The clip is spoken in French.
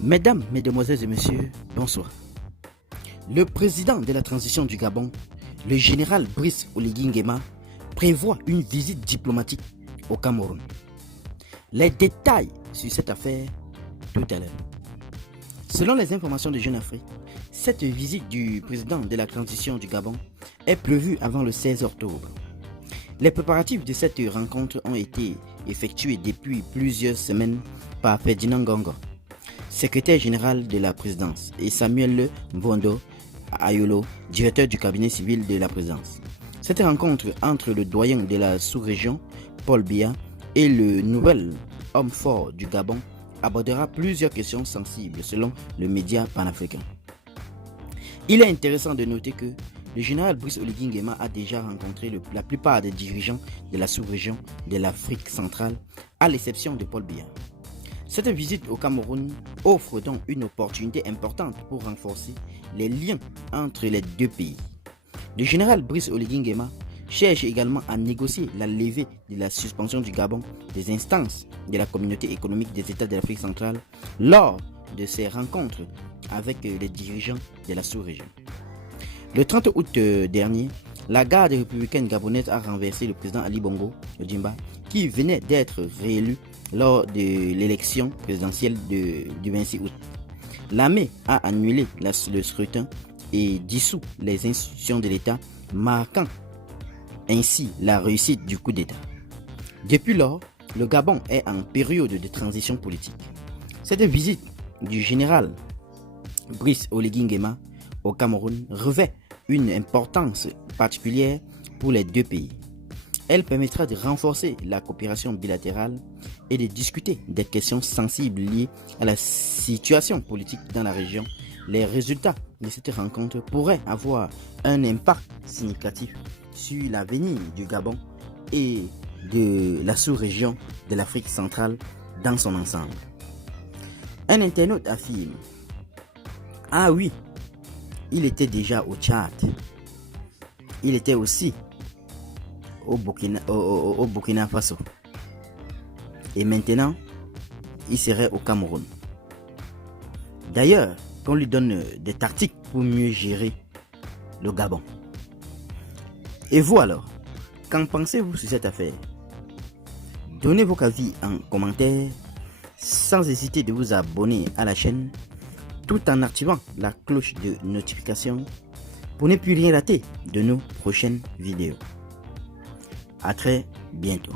Mesdames, Mesdemoiselles et Messieurs, bonsoir. Le président de la transition du Gabon, le général Brice Oligui Nguema, prévoit une visite diplomatique au Cameroun. Les détails sur cette affaire tout à l'heure. Selon les informations de Jeune Afrique, cette visite du président de la transition du Gabon est prévue avant le 16 octobre. Les préparatifs de cette rencontre ont été effectués depuis plusieurs semaines par Ferdinand Gongo, secrétaire général de la présidence, et Samuel Mvondo Ayolo, directeur du cabinet civil de la présidence. Cette rencontre entre le doyen de la sous-région, Paul Biya, et le nouvel homme fort du Gabon abordera plusieurs questions sensibles selon le média panafricain. Il est intéressant de noter que le général Brice Oligui Nguema a déjà rencontré la plupart des dirigeants de la sous-région de l'Afrique centrale, à l'exception de Paul Biya. Cette visite au Cameroun offre donc une opportunité importante pour renforcer les liens entre les deux pays. Le général Brice Oligui Nguema cherche également à négocier la levée de la suspension du Gabon des instances de la communauté économique des États de l'Afrique centrale lors de ses rencontres avec les dirigeants de la sous-région. Le 30 août dernier, la garde républicaine gabonaise a renversé le président Ali Bongo Ondimba, qui venait d'être réélu lors de l'élection présidentielle du 26 août. L'armée a annulé le scrutin et dissous les institutions de l'État, marquant ainsi la réussite du coup d'État. Depuis lors, le Gabon est en période de transition politique. Cette visite du général Brice Oligui Nguema au Cameroun revêt une importance particulière pour les deux pays. Elle permettra de renforcer la coopération bilatérale et de discuter des questions sensibles liées à la situation politique dans la région. Les résultats de cette rencontre pourraient avoir un impact significatif sur l'avenir du Gabon et de la sous-région de l'Afrique centrale dans son ensemble. Un internaute affirme: ah oui, il était déjà au Tchad. Il était aussi au Burkina Faso. Et maintenant, il serait au Cameroun. D'ailleurs, qu'on lui donne des tactiques pour mieux gérer le Gabon. Et vous alors, qu'en pensez-vous sur cette affaire? Donnez vos avis en commentaire, sans hésiter de vous abonner à la chaîne, tout en activant la cloche de notification pour ne plus rien rater de nos prochaines vidéos. À très bientôt.